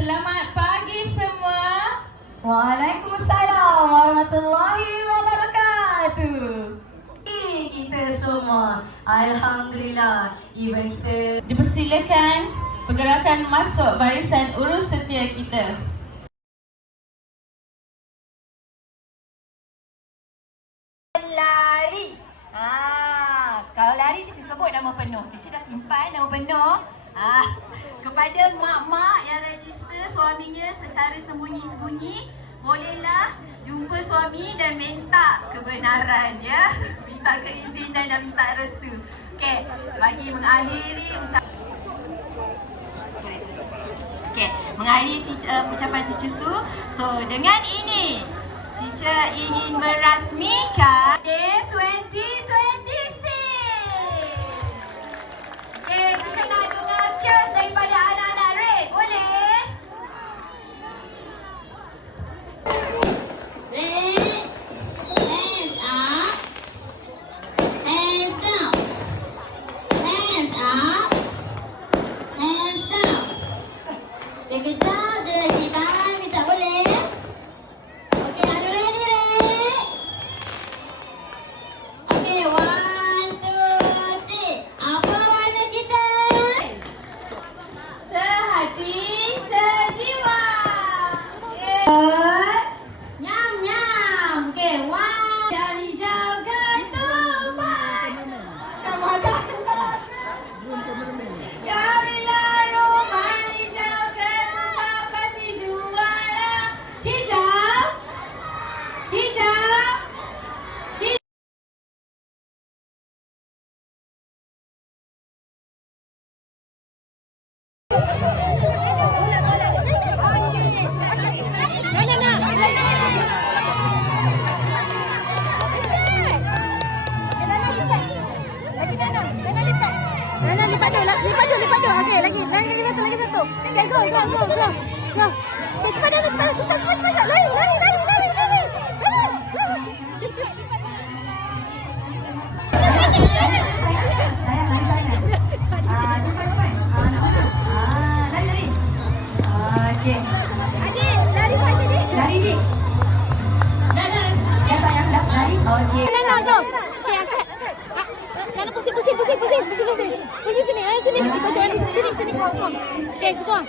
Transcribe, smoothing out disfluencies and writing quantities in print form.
Selamat pagi semua. Waalaikumsalam warahmatullahi wabarakatuh. Kita semua, alhamdulillah, event kita Dipersilakan pergerakan masuk barisan urus setia kita. lari. Kalau lari teacher sebut nama penuh. Teacher dah simpan nama penuh. Kepada mak-mak yang register suaminya secara sembunyi-sembunyi, bolehlah jumpa suami dan minta kebenaran, ya. Minta keizinan dan minta restu. Okey, bagi mengakhiri ucapan Teacher Su. So, dengan ini Teacher ingin merasmikan Day 2026. Okey, Teacher nak dengar cheers daripada anak-anak Red. Boleh? Red, hands up, hands down, hands up, hands down. Kejap je lagi, tahan kejap boleh? Okay, are you ready, Red? Okay, 1, 2, 3. Apa warna kita? Sehati, sejiwa. Nyam, nyam. Okay, 1. Cari hijau ketupat. Kamu ada? Carilah rumah hijau ketupat pasti juara. Hijau, hijau. Lipat dulu. Okey, lagi satu. Okay, go. Okay, cepat dah. Cepat. Lari. Sini. Sayang, lari sana. Cepat. Nak mana? Lari. Okey. Adik, lari saja dik. Lari, Dik. Ya, sayang, dah lari. Okey. Nana, go. Okey, angkat. Nana pusing. Pusing sini. Sini. Ikut macam mana? Sini. Okey, go.